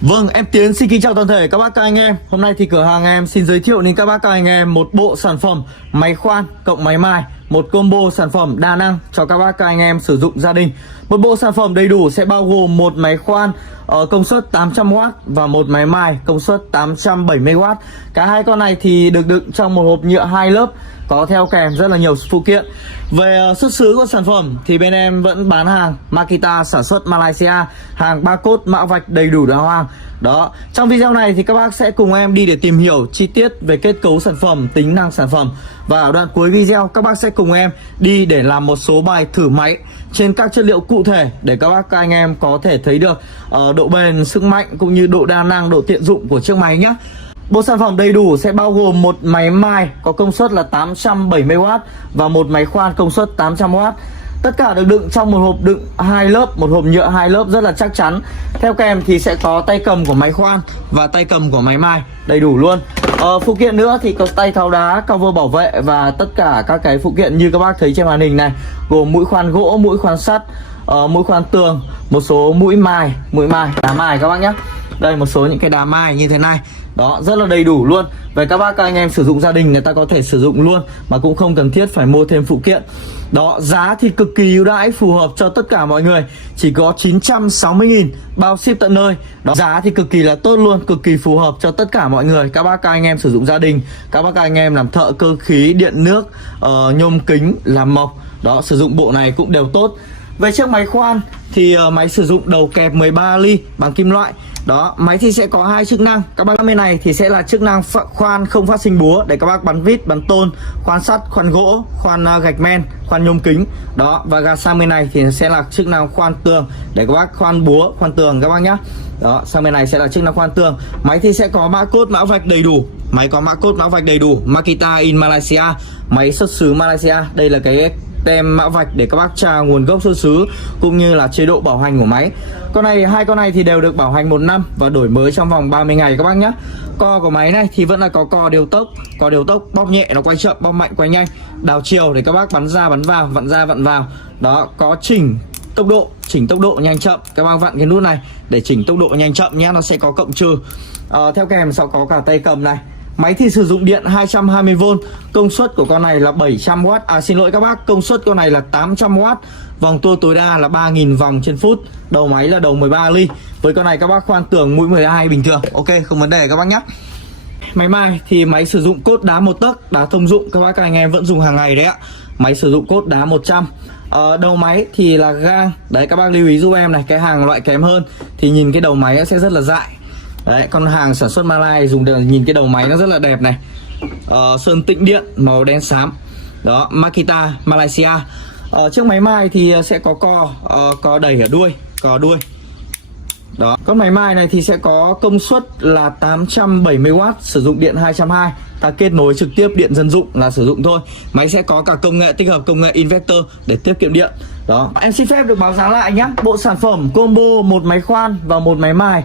Vâng, em Tiến xin kính chào toàn thể các bác các anh em. Hôm nay thì cửa hàng em xin giới thiệu đến các bác các anh em một bộ sản phẩm máy khoan cộng máy mài, một combo sản phẩm đa năng cho các bác các anh em sử dụng gia đình. Một bộ sản phẩm đầy đủ sẽ bao gồm một máy khoan công suất 800W và một máy mài công suất 870W. Cả hai con này thì được đựng trong một hộp nhựa 2 lớp, có theo kèm rất là nhiều phụ kiện. Về xuất xứ của sản phẩm thì bên em vẫn bán hàng Makita sản xuất Malaysia, hàng barcode mã vạch đầy đủ đàng hoàng. Đó, trong video này thì các bác sẽ cùng em đi để tìm hiểu chi tiết về kết cấu sản phẩm, tính năng sản phẩm. Và ở đoạn cuối video các bác sẽ cùng em đi để làm một số bài thử máy trên các chất liệu cụ thể để các bác các anh em có thể thấy được độ bền, sức mạnh cũng như độ đa năng, độ tiện dụng của chiếc máy nhé. Bộ sản phẩm đầy đủ sẽ bao gồm một máy mài có công suất là 870W và một máy khoan công suất 800W. Tất cả được đựng trong một hộp đựng 2 lớp, một hộp nhựa 2 lớp rất là chắc chắn. Theo kèm thì sẽ có tay cầm của máy khoan và tay cầm của máy mài đầy đủ luôn. Phụ kiện nữa thì có tay tháo đá, cover bảo vệ và tất cả các cái phụ kiện như các bác thấy trên màn hình này, gồm mũi khoan gỗ, mũi khoan sắt, mũi khoan tường, một số mũi mài, đá mài các bác nhé. Đây một số những cái đá mài như thế này. Đó, rất là đầy đủ luôn. Về các bác các anh em sử dụng gia đình người ta có thể sử dụng luôn mà cũng không cần thiết phải mua thêm phụ kiện. Đó, giá thì cực kỳ ưu đãi, phù hợp cho tất cả mọi người, chỉ có 960.000 bao ship tận nơi. Đó, giá thì cực kỳ là tốt luôn, cực kỳ phù hợp cho tất cả mọi người. Các bác các anh em sử dụng gia đình, các bác các anh em làm thợ cơ khí, điện nước, nhôm kính, làm mộc. Đó, sử dụng bộ này cũng đều tốt. Về chiếc máy khoan thì máy sử dụng đầu kẹp 13 ly bằng kim loại. Đó, máy thì sẽ có hai chức năng. Các bác bên này thì sẽ là chức năng khoan không phát sinh búa để các bác bắn vít, bắn tôn, khoan sắt, khoan gỗ, khoan gạch men, khoan nhôm kính. Đó, và gạt sang bên này thì sẽ là chức năng khoan tường để các bác khoan búa, khoan tường các bác nhá. Đó, sang bên này sẽ là chức năng khoan tường. Máy thì sẽ có mã code mã vạch đầy đủ. Máy có mã code mã vạch đầy đủ, Makita in Malaysia, máy xuất xứ Malaysia. Đây là cái tem mã vạch để các bác tra nguồn gốc xuất xứ cũng như là chế độ bảo hành của máy. Hai con này thì đều được bảo hành 1 năm và đổi mới trong vòng 30 ngày các bác nhé. Co của máy này thì vẫn là có co điều tốc, bóp nhẹ nó quay chậm, bóp mạnh quay nhanh, đảo chiều để các bác bắn ra bắn vào, vặn ra vặn vào. Đó, có chỉnh tốc độ nhanh chậm, các bác vặn cái nút này để chỉnh tốc độ nhanh chậm nhé, nó sẽ có cộng trừ. Theo kèm sau có cả tay cầm này. Máy thì sử dụng điện 220V, công suất của con này là 700W. Xin lỗi các bác, công suất con này là 800W. Vòng tua tối đa là 3000 vòng trên phút. Đầu máy là đầu 13 ly. Với con này các bác khoan tường mũi 12 bình thường. Ok, không vấn đề các bác nhé. Máy mài thì máy sử dụng cốt đá 1 tấc, đá thông dụng, các bác các anh em vẫn dùng hàng ngày đấy ạ. Máy sử dụng cốt đá 100. Đầu máy thì là gang. Đấy, các bác lưu ý giúp em này, cái hàng loại kém hơn thì nhìn cái đầu máy sẽ rất là dại. Đấy, con hàng sản xuất Malai dùng để nhìn cái đầu máy nó rất là đẹp này. Sơn tĩnh điện màu đen xám. Đó, Makita Malaysia. Chiếc máy mài thì sẽ có co đẩy ở đuôi, cò đuôi. Đó, con máy mài này thì sẽ có công suất là 870W, sử dụng điện 220. Ta kết nối trực tiếp điện dân dụng là sử dụng thôi. Máy sẽ có cả công nghệ tích hợp công nghệ inverter để tiết kiệm điện. Đó, em xin phép được báo giá lại nhé. Bộ sản phẩm combo một máy khoan và một máy mài,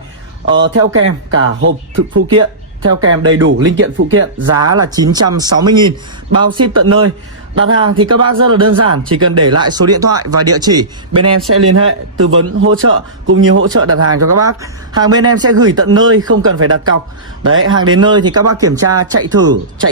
theo kèm cả hộp phụ kiện, theo kèm đầy đủ linh kiện phụ kiện, giá là 960.000 bao ship tận nơi. Đặt hàng thì các bác rất là đơn giản, chỉ cần để lại số điện thoại và địa chỉ, bên em sẽ liên hệ tư vấn hỗ trợ cũng như hỗ trợ đặt hàng cho các bác. Hàng bên em sẽ gửi tận nơi, không cần phải đặt cọc. Đấy, hàng đến nơi thì các bác kiểm tra, chạy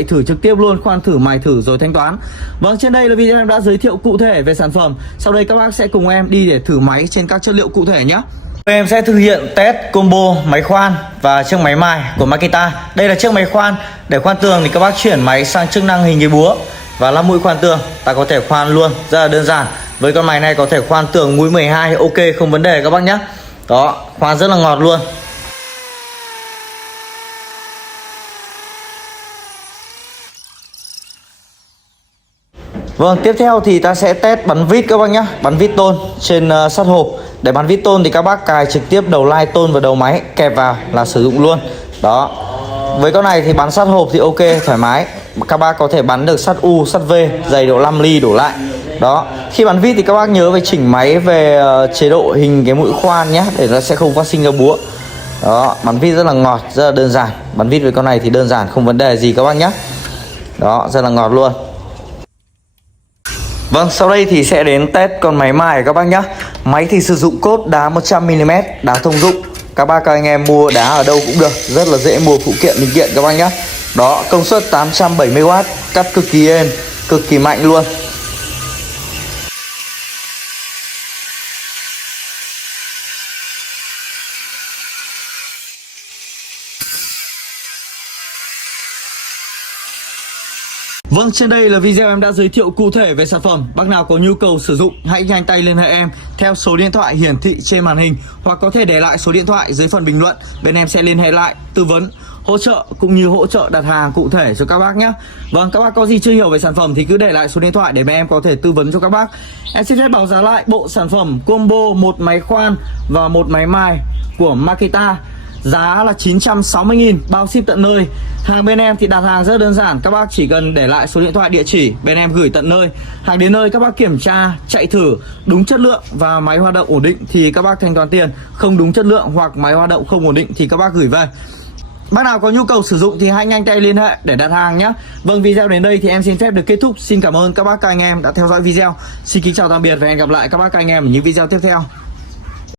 thử trực tiếp luôn, khoan thử, mài thử rồi thanh toán. Vâng, trên đây là video em đã giới thiệu cụ thể về sản phẩm. Sau đây các bác sẽ cùng em đi để thử máy trên các chất liệu cụ thể nhé. Em sẽ thực hiện test combo máy khoan và chiếc máy mài của Makita. Đây là chiếc máy khoan. Để khoan tường thì các bác chuyển máy sang chức năng hình cái búa và lắp mũi khoan tường. Ta có thể khoan luôn, rất là đơn giản. Với con máy này có thể khoan tường mũi 12, ok, không vấn đề các bác nhé. Đó, khoan rất là ngọt luôn. Vâng, tiếp theo thì ta sẽ test bắn vít các bác nhé. Bắn vít tôn trên sắt hộp. Để bắn vít tôn thì các bác cài trực tiếp đầu lai tôn vào đầu máy, kẹp vào là sử dụng luôn. Đó, với con này thì bắn sắt hộp thì ok, thoải mái. Các bác có thể bắn được sắt U, sắt V, dày độ 5 ly đổ lại. Đó, khi bắn vít thì các bác nhớ phải chỉnh máy về chế độ hình cái mũi khoan nhé, để nó sẽ không phát sinh ra búa. Đó, bắn vít rất là ngọt, rất là đơn giản. Bắn vít với con này thì đơn giản, không vấn đề gì các bác nhé. Đó, rất là ngọt luôn. Vâng, sau đây thì sẽ đến test con máy mài các bác nhé. Máy thì sử dụng cốt đá 100mm, đá thông dụng. Các bác các anh em mua đá ở đâu cũng được, rất là dễ mua phụ kiện linh kiện các bác nhé. Đó, công suất 870W, cắt cực kỳ êm, cực kỳ mạnh luôn. Vâng, trên đây là video em đã giới thiệu cụ thể về sản phẩm. Bác nào có nhu cầu sử dụng hãy nhanh tay liên hệ em theo số điện thoại hiển thị trên màn hình, hoặc có thể để lại số điện thoại dưới phần bình luận. Bên em sẽ liên hệ lại, tư vấn, hỗ trợ cũng như hỗ trợ đặt hàng cụ thể cho các bác nhé. Vâng, các bác có gì chưa hiểu về sản phẩm thì cứ để lại số điện thoại để bên em có thể tư vấn cho các bác. Em xin phép báo giá lại bộ sản phẩm combo một máy khoan và một máy mài của Makita. Giá là 960.000, bao ship tận nơi. Hàng bên em thì đặt hàng rất đơn giản, các bác chỉ cần để lại số điện thoại, địa chỉ, bên em gửi tận nơi. Hàng đến nơi các bác kiểm tra, chạy thử đúng chất lượng và máy hoạt động ổn định thì các bác thanh toán tiền. Không đúng chất lượng hoặc máy hoạt động không ổn định thì các bác gửi về. Bác nào có nhu cầu sử dụng thì hãy nhanh tay liên hệ để đặt hàng nhé. Vâng, video đến đây thì em xin phép được kết thúc. Xin cảm ơn các bác các anh em đã theo dõi video. Xin kính chào tạm biệt và hẹn gặp lại các bác các anh em ở những video tiếp theo.